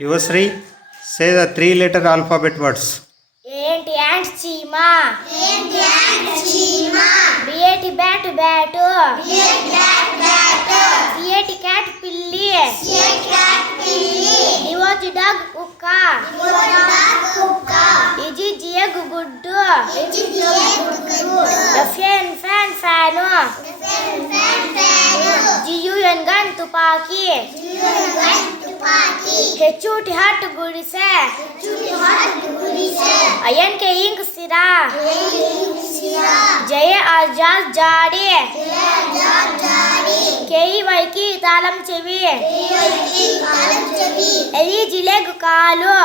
Yuvasri, say the 3-letter alphabet words. A N T ant చీమా B A T bat bat C A T cat పిల్లి D O G dog కుక్క E G G egg గుడ్డు F A N fan fan G U N gun తుపాకీ H U T hot గుడిసె అయన్ కే ఇంక్ సిరా జయ ఆజాద్ జాడి కేఈవైకి తాళం చెవి ఎలి జిలెగ్ కాలు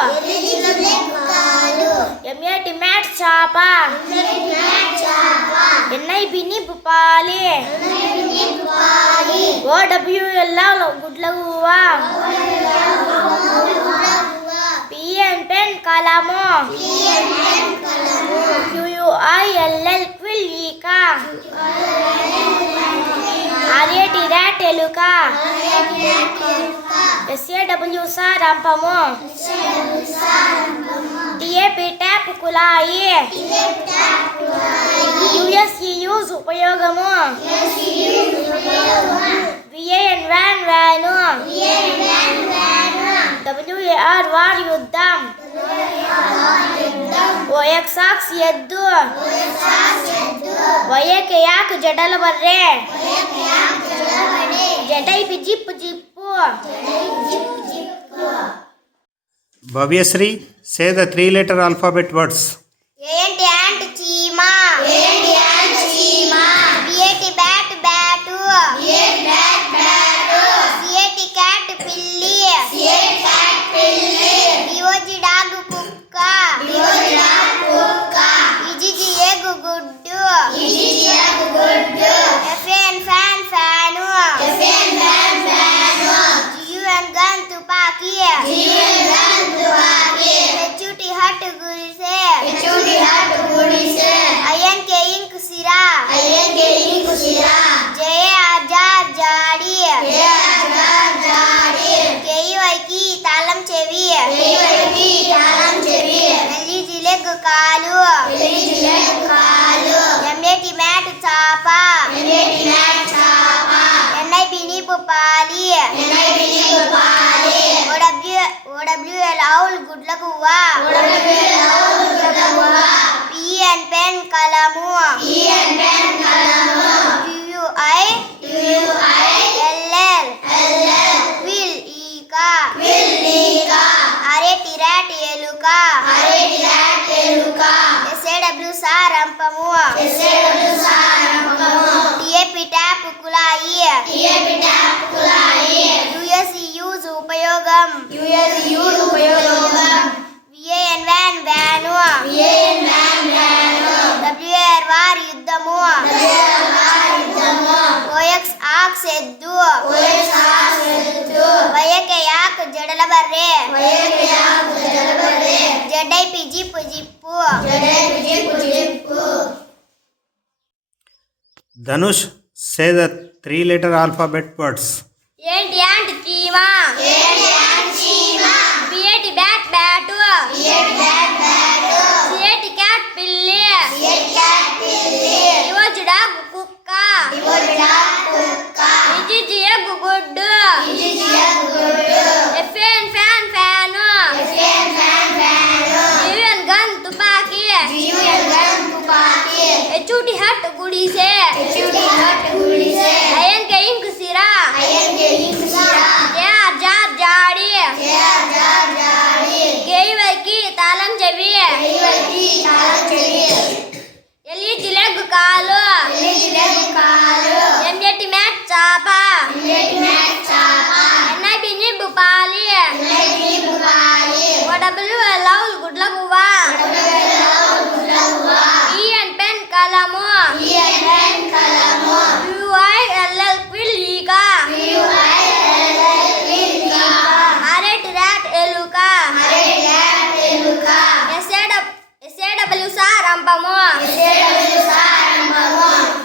ఎంఏటి మ్యాట్ చాప ఎన్ఐ బిని బుపాలి ఓడబ్ల్యూఎల్ గుడ్ల గువ్వ పిఎన్ పెన్ కలము QUILL క్విల్ ఈక ఆర్ఏటి ర్యాట్ ఎలుక SAW రంపము TAP ట్యాప్ కుళాయి USE ఉపయోగము VAN van van WAR war యుద్ధం OX ఎద్దు YAK యాక్ జడల బర్రె Z I P zip zip Bhavyasri, say the 3-letter alphabet words. A N T ant చీమా B A T bat bat C A T cat పిల్లి డివోజి డాగ్ కుక్క ఇజిజి ఎగు గుడ్డు F A N fan fan G U N gun తుపాకీ H U T hot గుడిసె అయన్ కే ఇంక్ సిరా జయ ఆజాద్ జాడి కేఈవైకి తాళం చెవి ఎలి జిలెగ్ కాలు ఎంఏటి మ్యాట్ చాప ఎన్ఐ బిని బుపాలి ఓడబ్ల్యూఎల్ ఆవుల్ గుడ్ల గువ్వ పిఎన్ పెన్ కలము QUILL క్విల్ ఈక ఆర్ఏటి ర్యాట్ ఎలుక SAW రంపము TAP ట్యాప్ కుళాయి USE ఉపయోగం VAN van van WAR war యుద్ధము OX ఆక్స్ ఎద్దు YAK యాక్ జడల బర్రె Z I P zip zip Dhanush, say the 3-letter alphabet words. A N T ant చీమా B A T bat bat C A T cat పిల్లి డివోజి డాగ్ కుక్క ఇజిజి ఎగు గుడ్డు F A N fan fan G U N gun తుపాకీ H U T hot గుడిసె అయన్ కే ఇంక్ సిరా జయ ఆజాద్ జాడి కేఈవైకి తాళం చెవి ఎలి జిలెగ్ కాలు ఎంఏటి మ్యాట్ చాప ఎన్ఐ బిని బుపాలి ఓడబ్ల్యూఎల్ ఆవుల్ గుడ్ల గువ్వ పిఎన్ పెన్ కలము QUILL క్విల్ ఈక ఆర్ఏటి ర్యాట్ ఎలుక SAW రంపము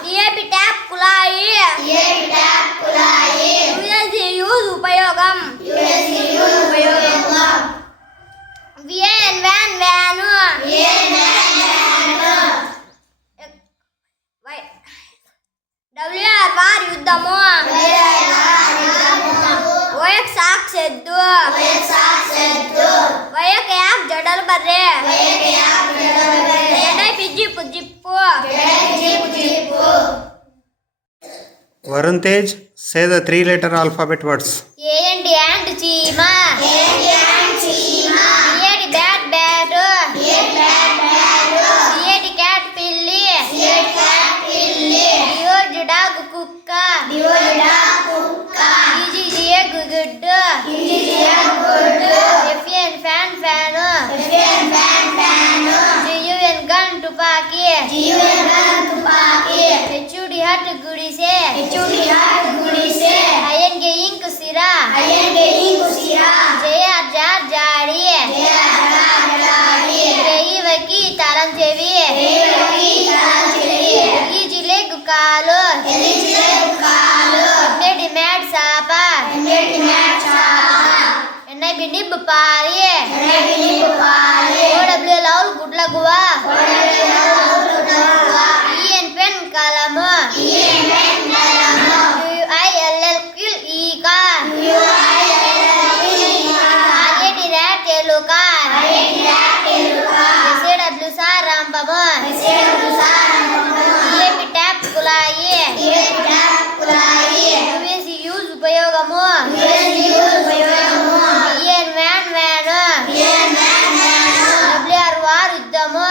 TAP ట్యాప్ కుళాయి USE ఉపయోగం ಎದ್ದು ವಯಕ್ಕೆ ಯಾಕೆ ಜಡಲ್ ಬರ್ರೆ Z I zip zip Varun Tej, say the 3-letter alphabet words. A N T ant చీమ A T bat bat A T cat పిల్లి డియోర్జ్ డాగ్ కుక్క ఈజీ ఎగ్ గుడ్డు F N fan fan G U N gun తుపాకీ హెచ్యుడి హట్ గుడిసే ఐఎన్గే ఇంక్ సిరా జయ జార్ జాడి రేయివకి తాళం చెవి ఈజీ లెగ్ కాలు ఎన్నెడి మ్యాడ్ సాప ఎన్నై నిబ్ పారి ఓడబ్ల్యూ లౌల్ గుడ్ల గువా ఈఎన్ పెన్ కలము ILL కిల్ ఈకా ఆర్ఏటి ర్యాట్ ఎలుకా ఎస్ఏడబ్ల్యూ సారంపము ఏపి ట్యాప్ కులాయి యుఎసి యూజ్ ఉపయోగము E N van van W R war యుద్ధము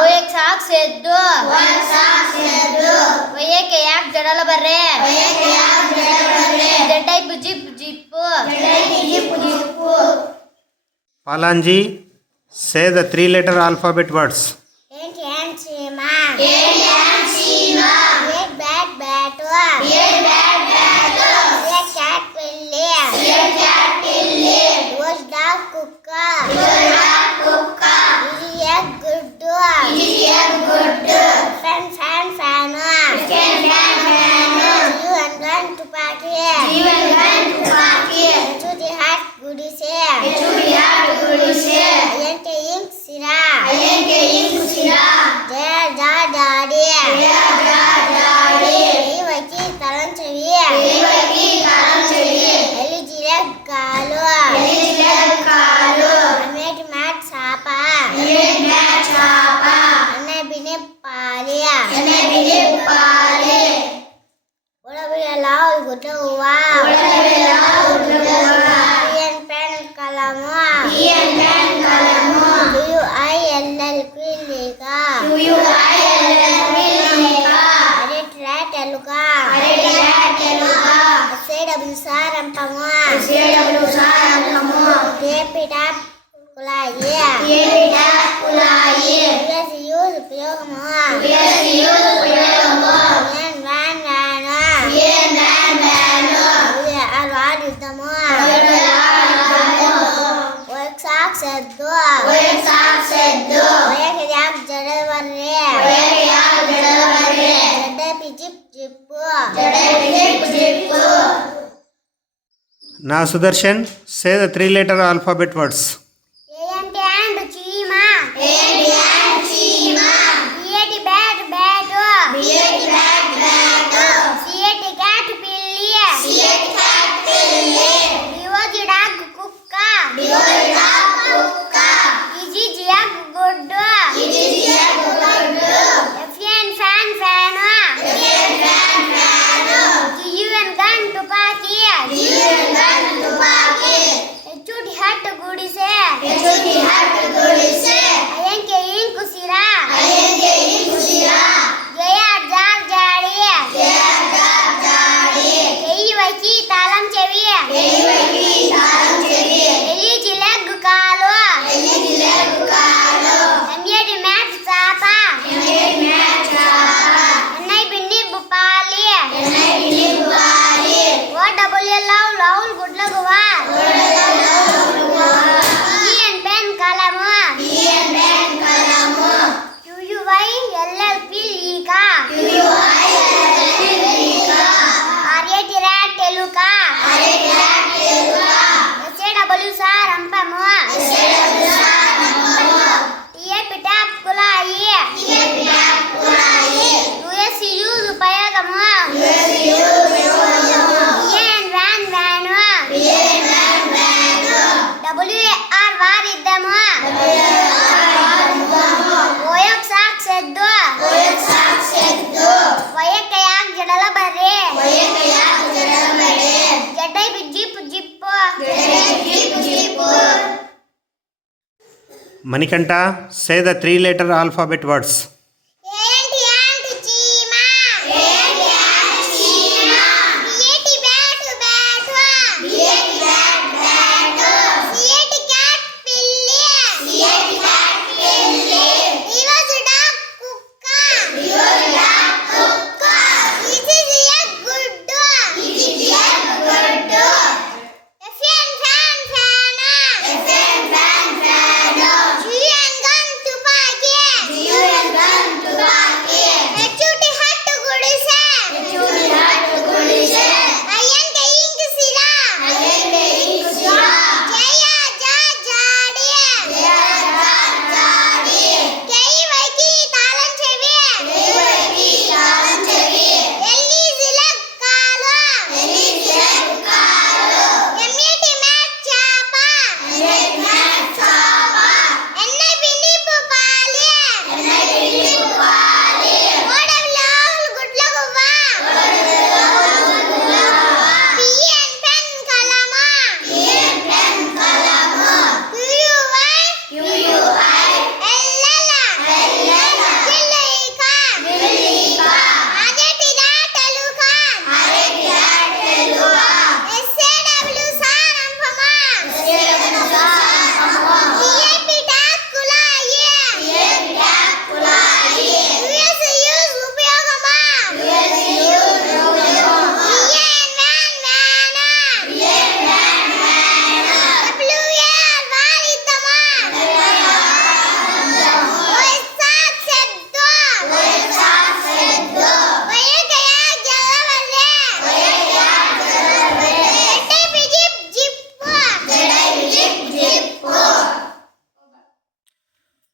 ఓఎక్ సాక్స్ ఎద్దు వయ్యకే యాక్ జడల బర్రే Z I zip zip Palanji, say the 3-letter alphabet words. A N T ant చీమ A T bat bat A T cat పిల్లి రోజ్ డాగ్ కుక్క ఇది ఎగ్ గుడ్డు fan fan fan G U N gun తుపాకీ హెచ్యుడి హాట్ గుడిసే ఐఎన్కే ఇంక్ సిరా జయ జా జాడి రేయివకి తాళం చెవి ఎలిజీ లెగ్ కాలు అమ్మేటి మ్యాట్ సాప అన్నయ్య బినే పాలి ఉడబిల లాల్ గుడ్డ ఉవా ఈఎన్ పెన్ కలము DUILL క్విల్లికా అరెట్ ర్యాట్ ఎలుకా ఎస్ఏడబ్ల్యూ సారంపము ఏపి ట్యాప్ కులాయి యుఎసి యూజ్ ఉపయోగము E N van van W R war యుద్ధము ఓఎక్ సాక్స్ ఎద్దు వయకి యాక్ జడల్ బర్రే Z I zip zip Now Sudarshan, say the 3-letter alphabet words. A N T ant చీమ A T bat bat CAT cat పిల్లి డియోర్జ్ డాగ్ కుక్క ఈజీ జియాగ్ గుడ్డు F N fan fan G U N gun తుపాకీ H U T hot Gudise Manikanta, say the 3-letter alphabet words.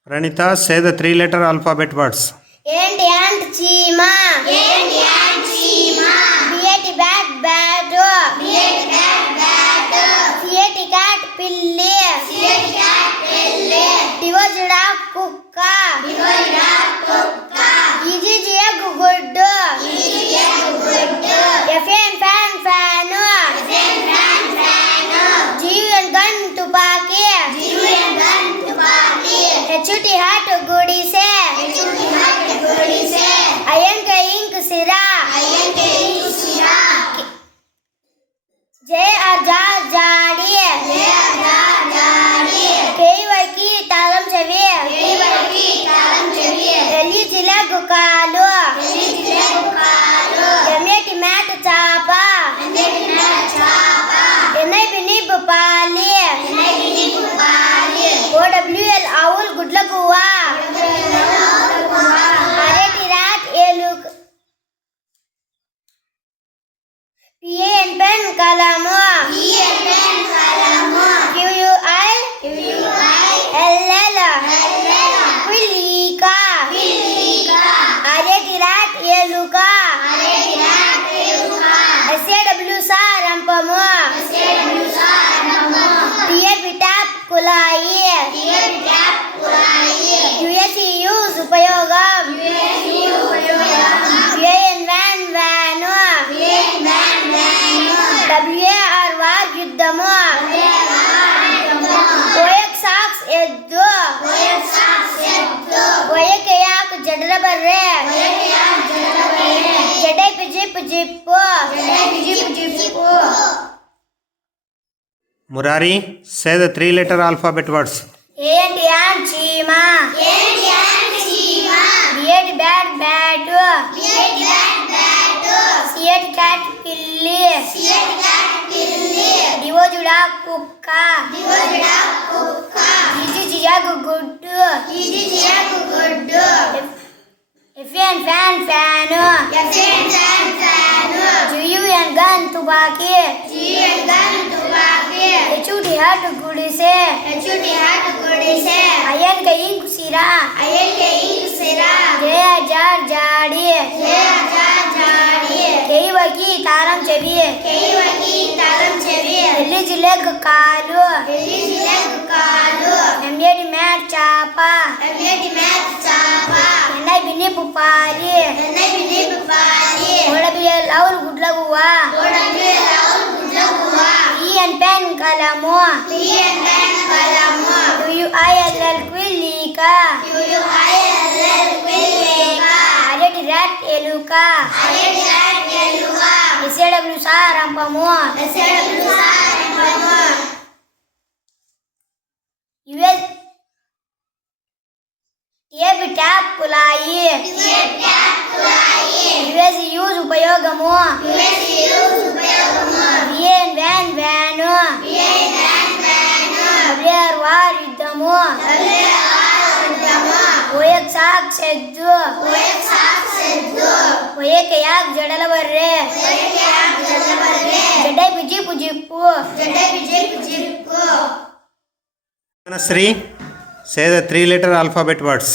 Ranita, say the 3-letter alphabet words. Ant, cheema. Bat, bat. Cat, pilli. Giraffe, kukka. Guddu. Fan, fan. Gun, tupaki. Chuti hat gudise. Iron ink sira. Jar jari. Kevaki talam chavi. Eli jilag kalu. Emeti mat chapa. Enai bini bupali. OWL owl gudlaguwa. Areti rat eluk. PN pen kalamu. QUI LL. Quillika. Areti rat eluka. SAW sarampamu. TF tap kulai. USE use upayogam. VAN vanu. WAR war yuddhamu. OX socks eddu. OYKyak jadra barre. Jadai jippu. Murari, say the 3-letter alphabet words. Ant, cheema. Bat, bat. Cat, pilli. Giraffe, kukka. Guddu. Fan, fan. Gun, tupaki. Chuti hat gudise. Iron ink sira. Jar jari. Kevaki talam chavi. Eli jilag kalu. Emeti mat chapa. Enai bini bupali. OWL owl gudlaguwa. PN pen pen కలము QUILL క్విల్లిక R A T rat ఎలుక SW సారంపము tape tap కుళాయి use ఉపయోగము VN van van war యుద్ధము OX సాక్ సెద్దు OK yak జడల బర్రె Z I P zip zip Sri, say the 3-letter alphabet words.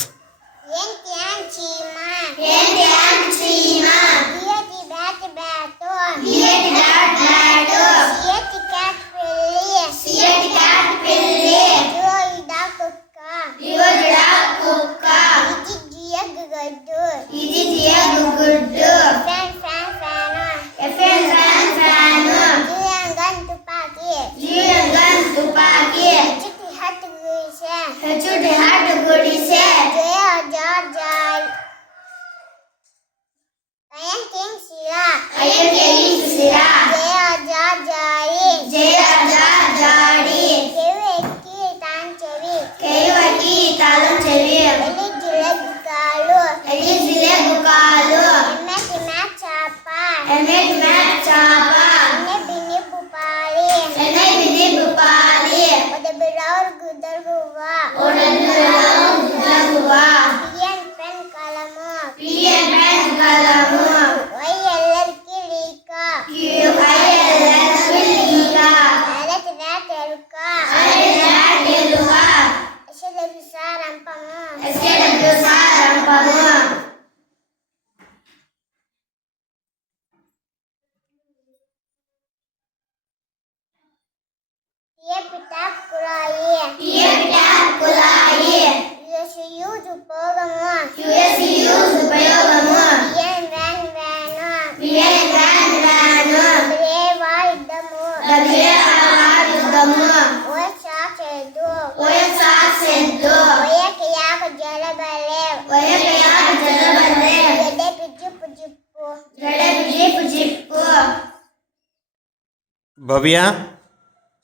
Bhavya,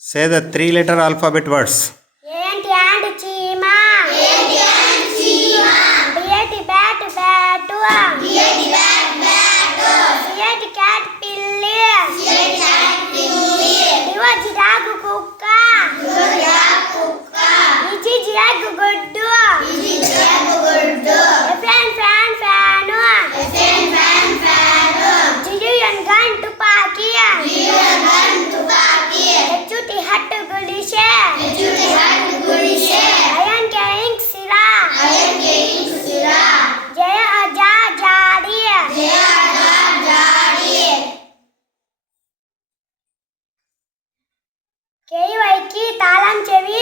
say the 3-letter alphabet words. ఏంటి యాండ్ చీమా బియటి బ్యాట్ బ్యాటు సియటి క్యాట్ పిల్లి దివజి రాగు కుక్క ఇజి జియాగు గుడ్డు ఫ్యాన్ ఫ్యాన్ ఫ్యాను జియుయన్ గన్ తుపాకీ హెచ్చుటి హట్టు గుడిసె అయన్ కేయింగ్ సిరా జయ అజా జాడి కేయువైకి తాళం చెవి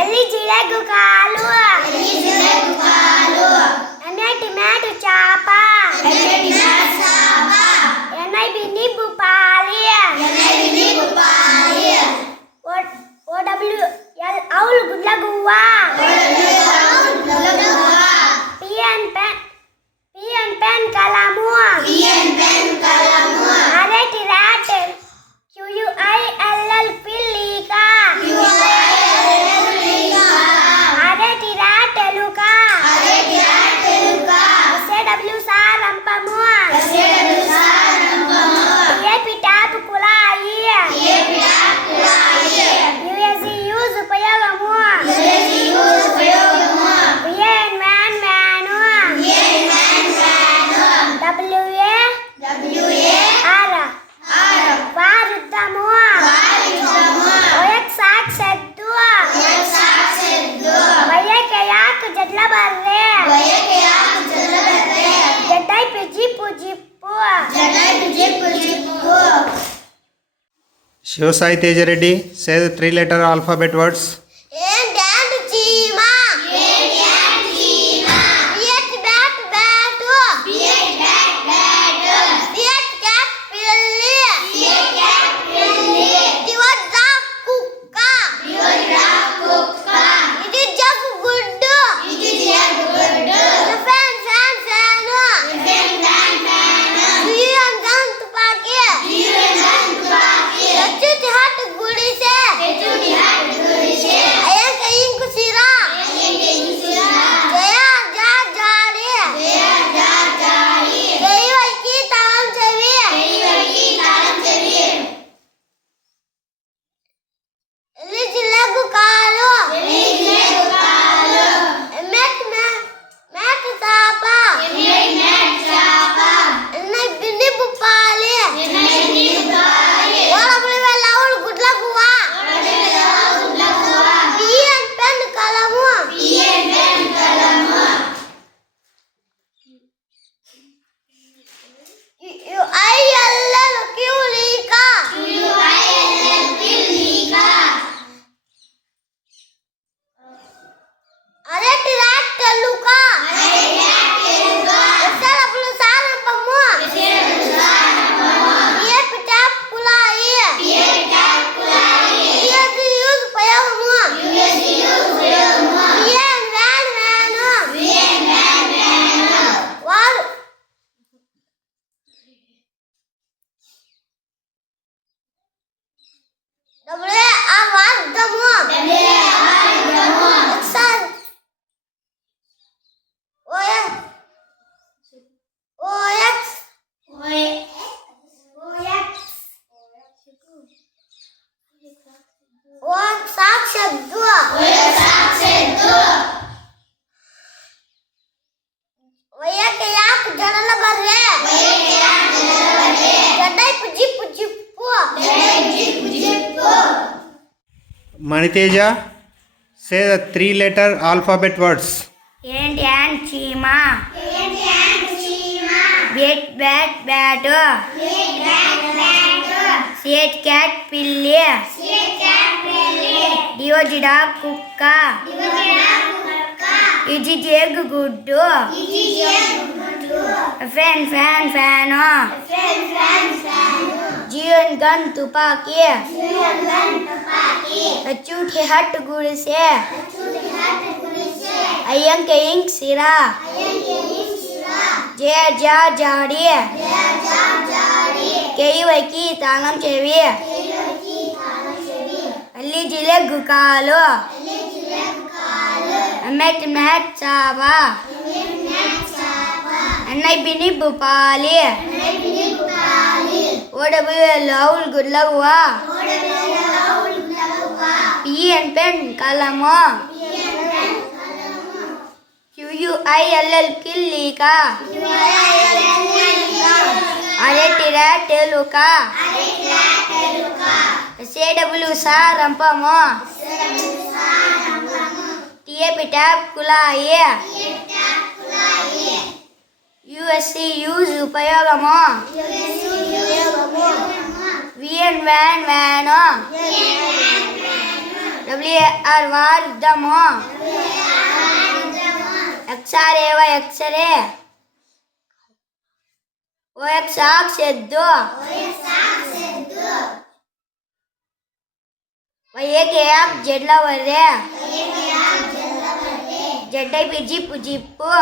ఎల్లి జిలెగు కాలు అన్నటి మేటు చాప ఎన్నై బినిబు పాలి OWL ఔల్ గుడ్లగువ్వా PN పెన్ కలము అరటి ర్యాట్ QUILL క్విల్లిక అరటి ర్యాట్ ఎలుక SW సారంపము టేప్ ట్యాప్ కుళాయి యూజ్ ఉపయోగము VN van van WAR war యుద్ధము OX సాక్ సెద్దు OK యాక్ జడ్ల బర్రె Z I P zip zip Shiv Sai Teja Reddy, say the 3-letter alphabet words. ಓ ಸಾಕ್ಷದ್ದು ಒಯ್ಯಕ್ಕೆ ಯಾಕೆ ಜಡಲ ಬರ್ರೆ ಜಡೈ ಪುಜಿ ಪುಜಿಪ್ಪು Maniteja, say the three-letter alphabet words. Ant and chima. Bat bat bat. Set cat pilli. Diojida kukka. Iji jeg guddu. Fan fan fano. Jian gun tupaki. Achute hat gudse. Ayanke ink sira. Jaya ja jari. Kei vaki tangam chevi. Ali jile gukalu. Met met saba. Annai bini bupali. Odabu laul gudlawa. P and pen kalamo. QUILL killika. Aretira teluka. SAW sarampamo. Tiapitab kulaya. USC use upayagamo. VN van vano. WR vardamo. XREva XRE. OX seddu. YK jedla varre. Jedai piji pujippu.